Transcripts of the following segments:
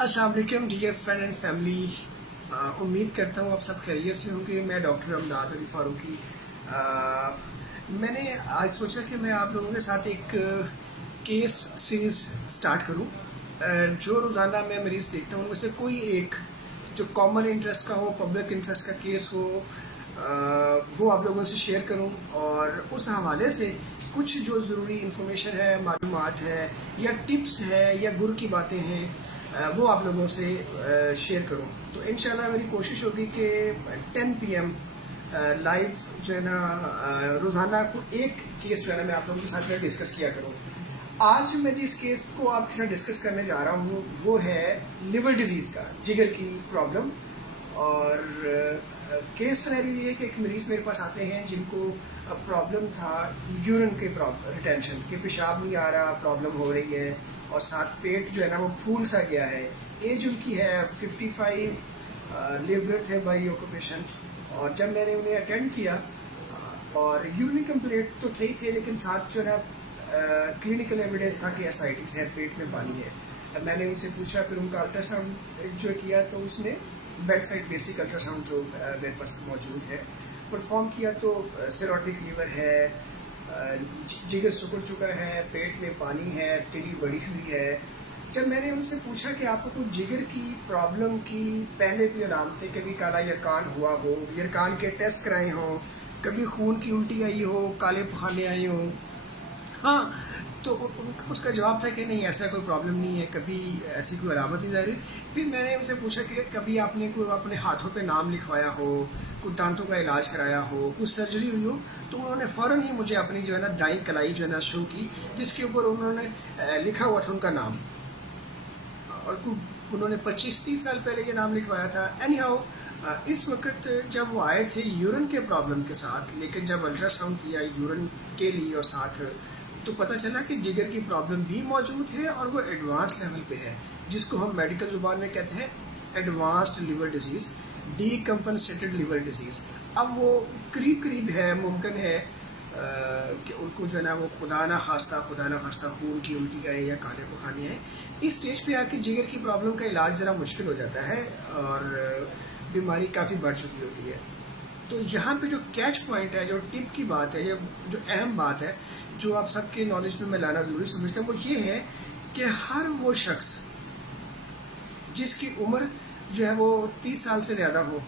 अस्सलाम वालेकुम dear friend and family. उम्मीद करता हूँ आप सब खैरियत से होंगे। मैं डॉक्टर अमदाद अली फारूकी। मैंने आज सोचा कि मैं आप लोगों के साथ एक केस सीरीज स्टार्ट करूँ। जो रोज़ाना मैं मरीज़ देखता हूँ उनमें से कोई एक जो कॉमन इंटरेस्ट का हो, पब्लिक इंटरेस्ट का केस हो, वो आप लोगों से शेयर करूं और उस हवाले से कुछ जो ज़रूरी इंफॉर्मेशन है, मालूमात है या टिप्स है या गुर की बातें हैं, वो आप लोगों से शेयर करूं। तो इंशाल्लाह मेरी कोशिश होगी कि 10 PM लाइव जो है ना रोज़ाना को एक केस जो है ना मैं आप लोगों के साथ में डिस्कस किया करूं। आज मैं जिस केस को आपके साथ डिस्कस करने जा रहा हूँ वो है लिवर डिजीज़ का, जिगर की प्रॉब्लम। और केस सिनेरियो ये है कि एक मरीज़ मेरे पास आते हैं जिनको प्रॉब्लम था यूरिन के रिटेंशन के, पेशाब नहीं आ रहा, प्रॉब्लम हो रही है और साथ पेट जो है ना वो फूल सा गया है। एज उनकी है 55, लेबर थे बाई ऑक्यूपेशन। और जब मैंने उन्हें अटेंड किया और यूरिन कंप्लेंट तो थे लेकिन साथ जो है ना क्लिनिकल एविडेंस था कि एसाइटिस है, पेट में पानी है। मैंने उनसे पूछा, फिर उनका अल्ट्रासाउंड जो किया तो उसने बेड साइड बेसिक अल्ट्रासाउंड जो मेरे पास मौजूद है परफॉर्म किया तो सिरोटिक लीवर है, जिगर सिकुड़ चुका है, पेट में पानी है, तिली बढ़ी हुई है। जब मैंने उनसे पूछा कि आपको कोई जिगर की प्रॉब्लम की पहले भी अलामतें, कभी काला यरकान हुआ हो, यरकान के टेस्ट कराए हों, कभी खून की उल्टी आई हो, काले पखाने आए हों, हाँ, तो उसका जवाब था कि नहीं, ऐसा कोई प्रॉब्लम नहीं है, कभी ऐसी कोई अलामत नहीं ज़ाहिर। फिर मैंने उनसे पूछा कि कभी आपने कोई अपने हाथों पे नाम लिखवाया हो, कुछ दांतों का इलाज कराया हो, कुछ सर्जरी हुई हो, तो उन्होंने फ़ौरन ही मुझे अपनी जो है ना दाईं कलाई जो है ना शो की, जिसके ऊपर उन्होंने लिखा हुआ था उनका नाम, और उन्होंने 25-30 साल पहले ये नाम लिखवाया था। एनी हाउ, इस वक्त जब वो आए थे यूरिन के प्रॉब्लम के साथ, लेकिन जब अल्ट्रासाउंड किया यूरिन के लिए और साथ, तो पता चला कि जिगर की प्रॉब्लम भी मौजूद है और वो एडवांस लेवल पे है, जिसको हम मेडिकल जुबान में कहते हैं advanced liver disease, decompensated liver disease. अब वो करीब है, मुमकिन है कि उनको जो है ना वो खुदा ना खास्ता खून की उल्टी आए या काले पखाने आए। इस स्टेज पे आके जिगर की प्रॉब्लम का इलाज ज़रा मुश्किल हो जाता है और बीमारी काफ़ी बढ़ चुकी होती है। तो यहाँ पे जो कैच पॉइंट है, जो टिप की बात है, या जो अहम बात है जो आप सबके नॉलेज में मैं लाना ज़रूरी समझता हूँ, वो ये है कि हर वो शख्स जिसकी उम्र जो है वो 30 साल से ज़्यादा हो,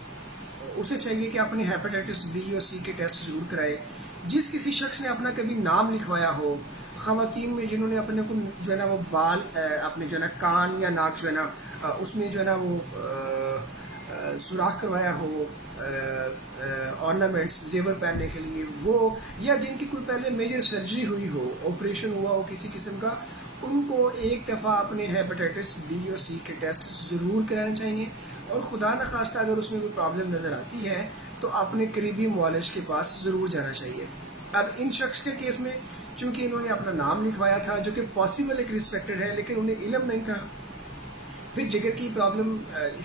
उसे चाहिए कि अपने हेपेटाइटिस बी और सी के टेस्ट ज़रूर कराए। जिस किसी शख्स ने अपना कभी नाम लिखवाया हो, ख़वातीन में जिन्होंने अपने को जो है ना वो बाल अपने जो है ना कान या नाक जो है ना उसमें जो है ना वो सुराख करवाया हो ऑर्नामेंट्स, जेवर पहनने के लिए, वो, या जिनकी कोई पहले मेजर सर्जरी हुई हो, ऑपरेशन हुआ हो किसी किस्म का, उनको एक दफ़ा अपने हेपेटाइटिस बी और सी के टेस्ट ज़रूर कराने चाहिए। और खुदा न खास्ता अगर उसमें कोई प्रॉब्लम नज़र आती है तो अपने करीबी मुआलिज के पास ज़रूर जाना चाहिए। अब इन शख्स के केस में चूँकि इन्होंने अपना नाम लिखवाया था, जो कि पॉसिबल एक रिस्क फैक्टर है, लेकिन उन्हें इल्म नहीं था। फिर जिगर की प्रॉब्लम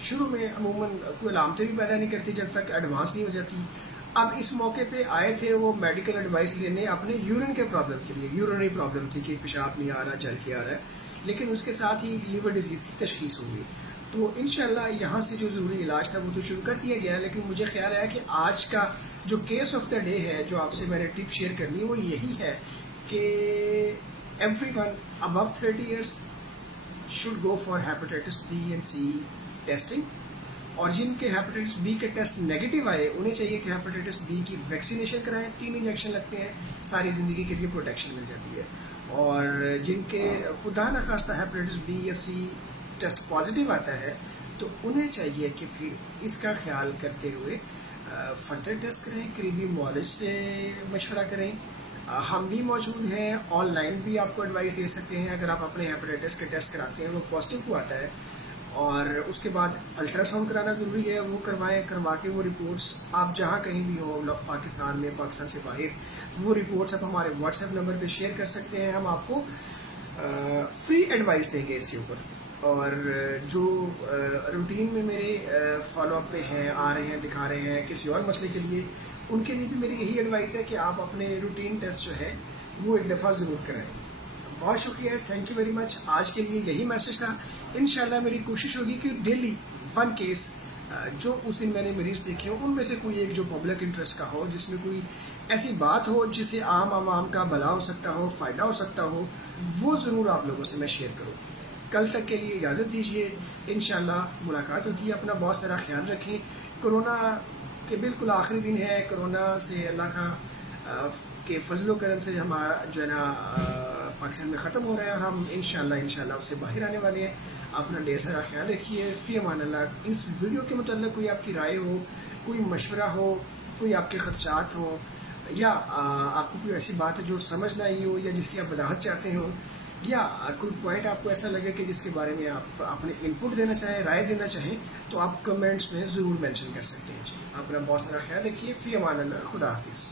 शुरू में अमूमन कोई अलामतें भी पैदा नहीं करती जब तक एडवांस नहीं हो जाती। अब इस मौके पे आए थे वो मेडिकल एडवाइस लेने अपने यूरिन के प्रॉब्लम के लिए। यूरिनरी प्रॉब्लम थी कि पेशाब नहीं आ रहा, जल के आ रहा है, लेकिन उसके साथ ही लिवर डिजीज़ की तशखीस हुई। तो इंशाल्लाह यहाँ से जो ज़रूरी इलाज था वो तो शुरू कर दिया गया, लेकिन मुझे ख्याल आया कि आज का जो केस ऑफ द डे है, जो आपसे मैंने टिप शेयर करनी है, वो यही है कि everyone above 30 years should go for hepatitis B and C testing। और जिनके हेपेटाइटिस बी के टेस्ट नेगेटिव आए उन्हें चाहिए कि हेपेटाइटिस बी की वैक्सीनेशन कराएं। 3 इंजेक्शन लगते हैं, सारी ज़िंदगी के लिए प्रोटेक्शन मिल जाती है। और जिनके खुदा न खास्ता हेपेटाइटिस बी या सी टेस्ट पॉजिटिव आता है तो उन्हें चाहिए कि फिर इसका ख्याल करते हुए फर्दर टेस्ट करें, करीबी मुआलिज से मशवरा करें। हम भी मौजूद हैं, ऑनलाइन भी आपको एडवाइस दे सकते हैं। अगर आप अपने हेपेटाइटिस के टेस्ट कराते हैं, वो पॉजिटिव को आता है, और उसके बाद अल्ट्रासाउंड कराना ज़रूरी है, वो करवाएं। करवा के वो रिपोर्ट्स आप जहाँ कहीं भी हो, पाकिस्तान में, पाकिस्तान से बाहर, वो रिपोर्ट्स आप हमारे व्हाट्सएप नंबर पे शेयर कर सकते हैं। हम आपको फ्री एडवाइस देंगे इसके ऊपर। और जो रूटीन में मेरे फॉलोअप पे हैं, आ रहे हैं, दिखा रहे हैं किसी और मसले के लिए, उनके लिए भी मेरी यही एडवाइस है कि आप अपने रूटीन टेस्ट जो है वो एक दफ़ा ज़रूर कराएं। بہت شکریہ, تھینک یو ویری مچ. آج کے لیے یہی میسج تھا. انشاءاللہ میری کوشش ہوگی کہ ڈیلی 1 کیس جو اس دن میں نے مریض دیکھے ہوں ان میں سے کوئی ایک جو پبلک انٹرسٹ کا ہو, جس میں کوئی ایسی بات ہو جس سے عام عوام کا بھلا ہو سکتا ہو, فائدہ ہو سکتا ہو, وہ ضرور آپ لوگوں سے میں شیئر کروں. کل تک کے لیے اجازت دیجیے, انشاءاللہ ملاقات ہوتی ہے. اپنا بہت سارا خیال رکھیں. کرونا کے بالکل آخری دن ہے. کرونا سے اللہ کا کے فضل و کرم سے ہمارا جو ہے نا پاکستان میں ختم ہو رہا ہے, اور ہم انشاءاللہ اس سے باہر آنے والے ہیں. اپنا ڈھیر سارا خیال رکھیے. فی امان اللہ. اس ویڈیو کے متعلق کوئی آپ کی رائے ہو, کوئی مشورہ ہو, کوئی آپ کے خدشات ہوں, یا آپ کو کوئی ایسی بات ہے جو سمجھ نہ آئی ہو, یا جس کی آپ وضاحت چاہتے ہو, یا کوئی پوائنٹ آپ کو ایسا لگے کہ جس کے بارے میں آپ اپنے انپٹ دینا چاہیں, رائے دینا چاہیں, تو آپ کمنٹس میں ضرور مینشن کر سکتے ہیں. جی, اپنا بہت سارا خیال رکھیے. فی امان اللہ. خدا حافظ.